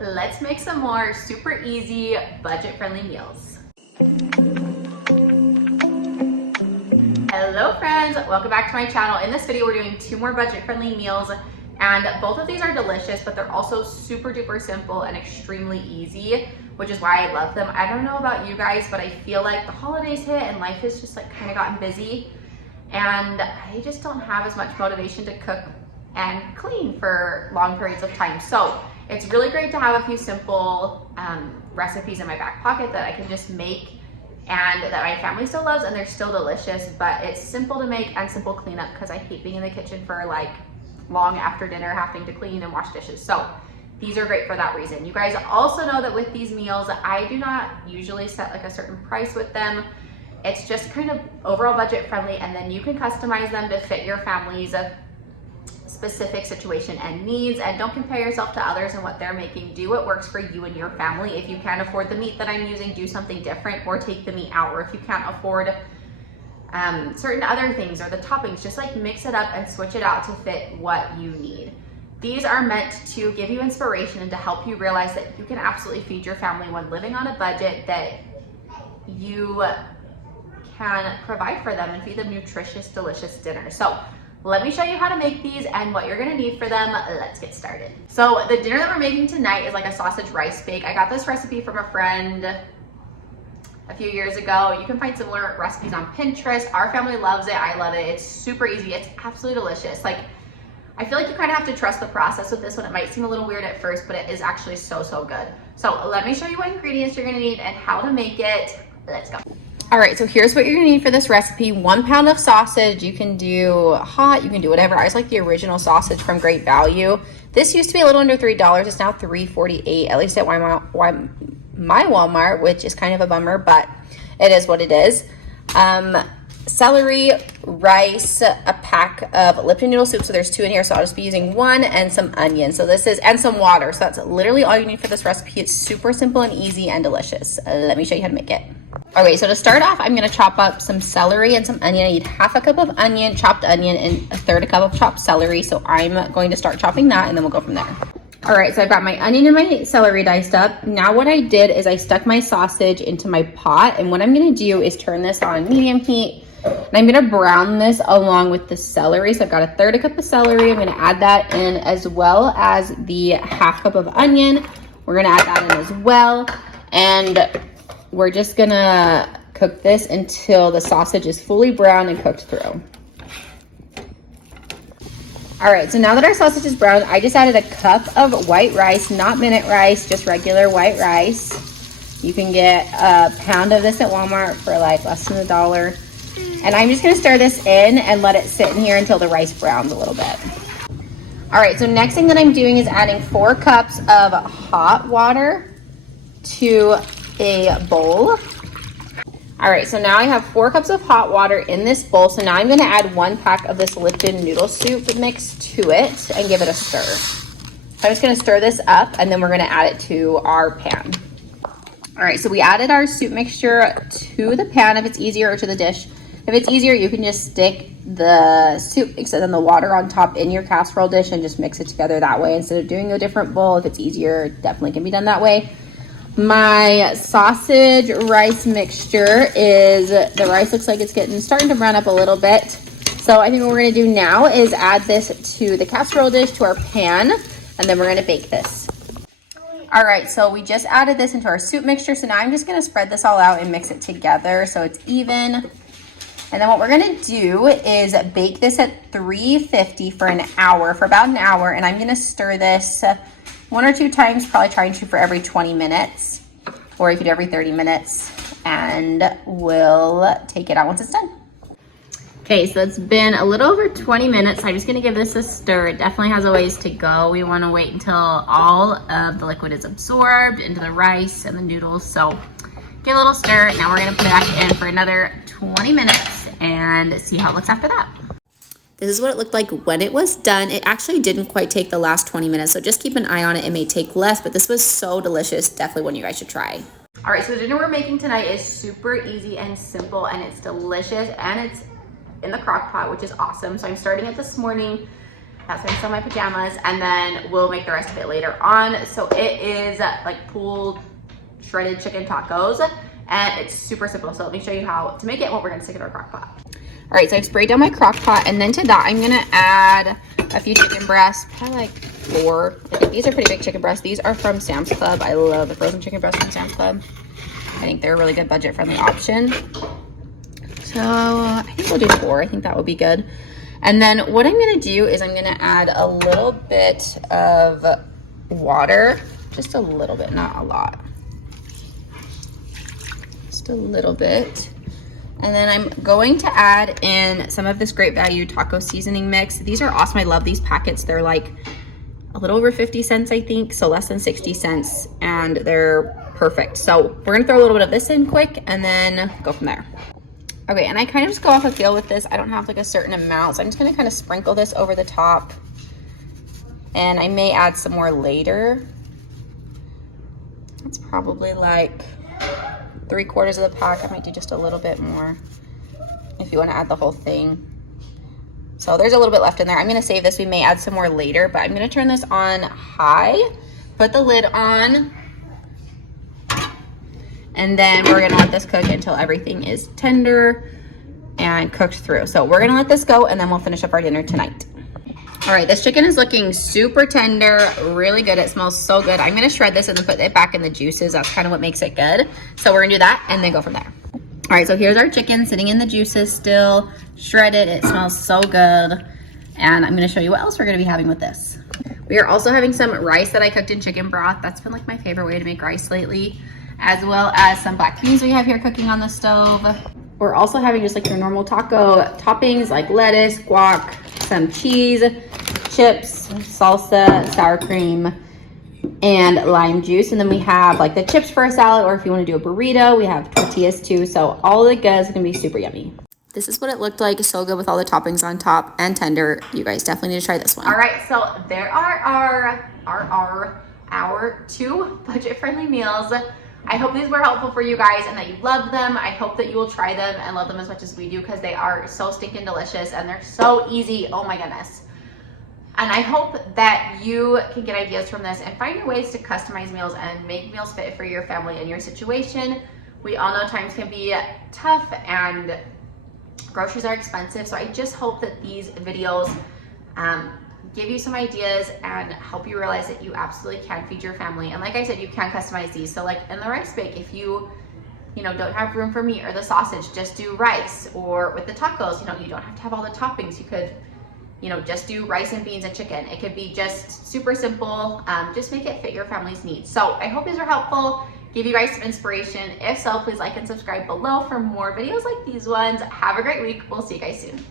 Let's make some more super easy, budget-friendly meals. Hello friends, welcome back to my channel. In this video, we're doing 2 more budget-friendly meals, and both of these are delicious, but they're also super duper simple and extremely easy, which is why I love them. I don't know about you guys, but I feel like the holidays hit and life has just like kind of gotten busy, and I just don't have as much motivation to cook and clean for long periods of time. So it's really great to have a few simple recipes in my back pocket that I can just make and that my family still loves, and they're still delicious, but it's simple to make and simple cleanup because I hate being in the kitchen for like long after dinner having to clean and wash dishes. So these are great for that reason. You guys also know that with these meals, I do not usually set like a certain price with them. It's just kind of overall budget friendly, and then you can customize them to fit your family's specific situation and needs. And don't compare yourself to others and what they're making. Do what works for you and your family. If you can't afford the meat that I'm using, do something different or take the meat out. Or if you can't afford certain other things or the toppings, just like mix it up and switch it out to fit what you need. These are meant to give you inspiration and to help you realize that you can absolutely feed your family when living on a budget, that you can provide for them and feed them nutritious, delicious dinner. So let me show you how to make these and what you're gonna need for them. Let's get started. So the dinner that we're making tonight is like a sausage rice bake. I got this recipe from a friend a few years ago. You can find similar recipes on Pinterest. Our family loves it. I love it. It's super easy. It's absolutely delicious. Like, I feel like you kind of have to trust the process with this one. It might seem a little weird at first, but it is actually so good. So let me show you what ingredients you're gonna need and how to make it. Let's go. All right, so here's what you're gonna need for this recipe. 1 pound of sausage. You can do hot, you can do whatever. I just like the original sausage from Great Value. This used to be a little under $3. It's now $3.48, at least at my Walmart, which is kind of a bummer, but it is what it is. Celery, rice, a pack of Lipton noodle soup. So there's 2 in here, so I'll just be using 1, and some onions. So this is, and some water. So that's literally all you need for this recipe. It's super simple and easy and delicious. Let me show you how to make it. Okay, so to start off, I'm gonna chop up some celery and some onion. I need 1/2 cup of onion, chopped onion, and 1/3 cup of chopped celery. So I'm going to start chopping that, and then we'll go from there. All right, so I've got my onion and my celery diced up. Now what I did is I stuck my sausage into my pot, and what I'm gonna do is turn this on medium heat, and I'm gonna brown this along with the celery. So I've got 1/3 cup of celery. I'm gonna add that in, as well as the 1/2 cup of onion. We're gonna add that in as well, and we're just gonna cook this until the sausage is fully browned and cooked through. All right, so now that our sausage is browned, I just added 1 cup of white rice, not minute rice, just regular white rice. You can get a pound of this at Walmart for like less than $1. And I'm just gonna stir this in and let it sit in here until the rice browns a little bit. All right, so next thing that I'm doing is adding 4 cups of hot water to a bowl. All right, so now I have 4 cups of hot water in this bowl. So now I'm gonna add 1 pack of this Lipton noodle soup mix to it and give it a stir. So I'm just gonna stir this up, and then we're gonna add it to our pan. All right, so we added our soup mixture to the pan, if it's easier, or to the dish. If it's easier, you can just stick the soup mix and then the water on top in your casserole dish and just mix it together that way instead of doing a different bowl. If it's easier, it definitely can be done that way. My sausage rice mixture is, the rice looks like it's starting to brown up a little bit. So I think what we're gonna do now is add this to the casserole dish, to our pan, and then we're gonna bake this. All right, so we just added this into our soup mixture. So now I'm just gonna spread this all out and mix it together so it's even. And then what we're gonna do is bake this at 350 for an hour, for about an hour. And I'm gonna stir this 1 or 2 times, probably try and shoot for every 20 minutes, or you could do every 30 minutes, and we'll take it out once it's done. Okay, so it's been a little over 20 minutes. I'm just gonna give this a stir. It definitely has a ways to go. We wanna wait until all of the liquid is absorbed into the rice and the noodles. So give it a little stir. Now we're gonna put it back in for another 20 minutes and see how it looks after that. This is what it looked like when it was done. It actually didn't quite take the last 20 minutes, so just keep an eye on it. It may take less, but this was so delicious. Definitely one you guys should try. All right, so the dinner we're making tonight is super easy and simple, and it's delicious, and it's in the crock pot, which is awesome. So I'm starting it this morning. That's why I'm still in my pajamas, and then we'll make the rest of it later on. So it is like pulled shredded chicken tacos, and it's super simple. So let me show you how to make it, what we're gonna stick in our crock pot. All right, so I've sprayed down my crock pot, and then to that I'm gonna add a few chicken breasts, probably like 4. I think these are pretty big chicken breasts. These are from Sam's Club. I love the frozen chicken breasts from Sam's Club. I think they're a really good budget-friendly option. So I think we'll do 4. I think that would be good. And then what I'm gonna do is I'm gonna add a little bit of water, just a little bit, not a lot. Just a little bit. And then I'm going to add in some of this Great Value taco seasoning mix. These are awesome. I love these packets. They're like a little over 50 cents, I think, so less than 60 cents, and they're perfect. So we're gonna throw a little bit of this in quick and then go from there. Okay, and I kind of just go off a feel with this. I don't have like a certain amount, so I'm just gonna kind of sprinkle this over the top, and I may add some more later. It's probably like 3/4 of the pack. I might do just a little bit more if you want to add the whole thing. So there's a little bit left in there. I'm going to save this. We may add some more later, but I'm going to turn this on high, put the lid on, and then we're going to let this cook until everything is tender and cooked through. So we're going to let this go, and then we'll finish up our dinner tonight. All right, this chicken is looking super tender, really good. It smells so good. I'm gonna shred this and then put it back in the juices. That's kind of what makes it good. So we're gonna do that and then go from there. All right, so here's our chicken sitting in the juices still, shredded. It smells so good. And I'm gonna show you what else we're gonna be having with this. We are also having some rice that I cooked in chicken broth. That's been like my favorite way to make rice lately, as well as some black beans we have here cooking on the stove. We're also having just like your normal taco toppings like lettuce, guac, some cheese, chips, salsa, sour cream, and lime juice. And then we have like the chips for a salad, or if you want to do a burrito, we have tortillas too. So all the goods are gonna be super yummy. This is what it looked like. So good with all the toppings on top and tender. You guys definitely need to try this one. All right, so there are our 2 budget-friendly meals. I hope these were helpful for you guys and that you love them. I hope that you will try them and love them as much as we do, because they are so stinking delicious and they're so easy. Oh my goodness. And I hope that you can get ideas from this and find your ways to customize meals and make meals fit for your family and your situation. We all know times can be tough and groceries are expensive. So I just hope that these videos give you some ideas and help you realize that you absolutely can feed your family. And like I said, you can customize these. So like in the rice bake, if you don't have room for meat or the sausage, just do rice. Or with the tacos, you don't have to have all the toppings. You could, just do rice and beans and chicken. It could be just super simple. Just make it fit your family's needs. So I hope these are helpful, give you guys some inspiration. If so, please like and subscribe below for more videos like these ones. Have a great week. We'll see you guys soon.